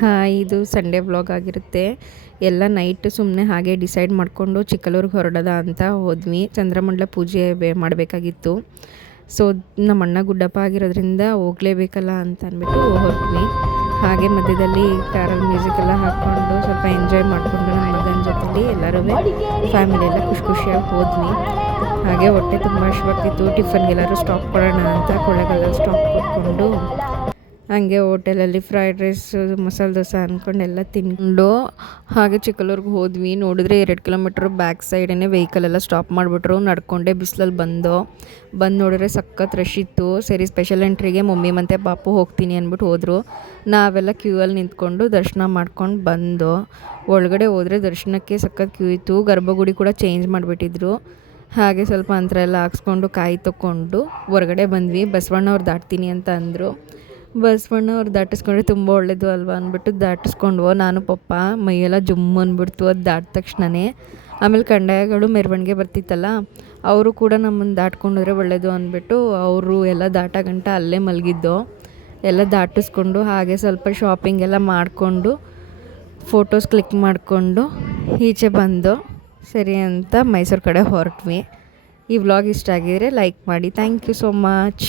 Hi, ಇದು Sunday vlog ಆಗಿರುತ್ತೆ. ಎಲ್ಲ ನೈಟ್ ಸುಮ್ಮನೆ ಹಾಗೆ ಡಿಸೈಡ್ ಮಾಡಿಕೊಂಡು ಚಿಕ್ಕಲೂರಿಗೆ ಹೊರಡೋದ ಅಂತ ಹೋದ್ವಿ. ಚಂದ್ರಮಂಡಲ ಪೂಜೆ ಮಾಡಬೇಕಾಗಿತ್ತು. ಸೊ ನಮ್ಮ ಅಣ್ಣ ಗುಡ್ಡಪ್ಪ ಆಗಿರೋದ್ರಿಂದ ಹೋಗಲೇಬೇಕಲ್ಲ ಅಂತ ಅಂದ್ಬಿಟ್ಟು ಹೊರಟ್ವಿ. ಹಾಗೆ ಮಧ್ಯದಲ್ಲಿ ಕಾರಲ್ಲಿ ಮ್ಯೂಸಿಕ್ ಎಲ್ಲ ಹಾಕ್ಕೊಂಡು ಸ್ವಲ್ಪ ಎಂಜಾಯ್ ಮಾಡಿಕೊಂಡು ನಮ್ಮ ಮಗನ ಜೊತೆಲಿ ಎಲ್ಲರೂ ಫ್ಯಾಮಿಲಿ ಎಲ್ಲ ಖುಷಿಯಾಗಿ ಹೋದ್ವಿ. ಹಾಗೆ ಹೊಟ್ಟೆ ತುಂಬ ಹಶ್ವಾಗ್ತಿತ್ತು. ಟಿಫನ್ಗೆಲ್ಲರೂ ಸ್ಟಾಪ್ ಕೊಡೋಣ ಅಂತ ಕೊಳ್ಳೆಗಾಲದಲ್ಲಿ ಸ್ಟಾಪ್ ಕೊಟ್ಕೊಂಡು ಹಂಗೆ ಹೋಟೆಲಲ್ಲಿ ಫ್ರೈಡ್ ರೈಸ್, ಮಸಾಲೆ ದೋಸೆ ಅಂದ್ಕೊಂಡೆಲ್ಲ ತಿಂದು ಹಾಗೆ ಚಿಕ್ಕಲೂರಿಗೆ ಹೋದ್ವಿ. ನೋಡಿದ್ರೆ 2 ಕಿಲೋಮೀಟ್ರ್ ಬ್ಯಾಕ್ ಸೈಡೇ ವೆಹಿಕಲೆಲ್ಲ ಸ್ಟಾಪ್ ಮಾಡಿಬಿಟ್ರು. ನಡ್ಕೊಂಡೆ ಬಿಸಿಲಲ್ಲಿ ಬಂದು ನೋಡಿದ್ರೆ ಸಖತ್ ರಶ್ ಇತ್ತು. ಸರಿ, ಸ್ಪೆಷಲ್ ಎಂಟ್ರಿಗೆ ಮಮ್ಮಿ ಮತ್ತು ಪಾಪು ಹೋಗ್ತೀನಿ ಅಂದ್ಬಿಟ್ಟು ಹೋದರು. ನಾವೆಲ್ಲ ಕ್ಯೂ ಅಲ್ಲಿ ನಿಂತ್ಕೊಂಡು ದರ್ಶನ ಮಾಡ್ಕೊಂಡು ಬಂದು ಒಳಗಡೆ ಹೋದರೆ ದರ್ಶನಕ್ಕೆ ಸಖತ್ ಕ್ಯೂ ಇತ್ತು. ಗರ್ಭಗುಡಿ ಕೂಡ ಚೇಂಜ್ ಮಾಡಿಬಿಟ್ಟಿದ್ರು. ಹಾಗೆ ಸ್ವಲ್ಪ ಅಂತರ ಎಲ್ಲ ಹಾಕ್ಸ್ಕೊಂಡು ಕಾಯಿ ತೊಗೊಂಡು ಹೊರಗಡೆ ಬಂದ್ವಿ. ಬಸವಣ್ಣವ್ರು ದಾಟ್ತೀನಿ ಅಂತ ಅಂದರು. ಬಸವಣ್ಣವ್ರು ದಾಟಿಸ್ಕೊಂಡ್ರೆ ತುಂಬ ಒಳ್ಳೇದು ಅಲ್ವಾ ಅಂದ್ಬಿಟ್ಟು ದಾಟಿಸ್ಕೊಂಡ್ವೋ ನಾನು ಪಪ್ಪ. ಮೈಯೆಲ್ಲ ಜುಮ್ ಅಂದ್ಬಿಡ್ತು ಅದು ದಾಟಿದ ತಕ್ಷಣವೇ. ಆಮೇಲೆ ಕಂದಾಯಗಳು ಮೆರವಣಿಗೆ ಬರ್ತಿತ್ತಲ್ಲ, ಅವರು ಕೂಡ ನಮ್ಮನ್ನು ದಾಟ್ಕೊಂಡ್ರೆ ಒಳ್ಳೇದು ಅಂದ್ಬಿಟ್ಟು ಅವರು ಎಲ್ಲ ದಾಟಗಂಟ ಅಲ್ಲೇ ಮಲಗಿದ್ದು. ಎಲ್ಲ ದಾಟಿಸ್ಕೊಂಡು ಹಾಗೆ ಸ್ವಲ್ಪ ಶಾಪಿಂಗ್ ಎಲ್ಲ ಮಾಡಿಕೊಂಡು ಫೋಟೋಸ್ ಕ್ಲಿಕ್ ಮಾಡಿಕೊಂಡು ಈಚೆ ಬಂದು ಸರಿ ಅಂತ ಮೈಸೂರು ಕಡೆ ಹೊರಟ್ವಿ. ಈ ವ್ಲಾಗ್ ಇಷ್ಟ ಆಗಿದರೆ ಲೈಕ್ ಮಾಡಿ. Thank you so much.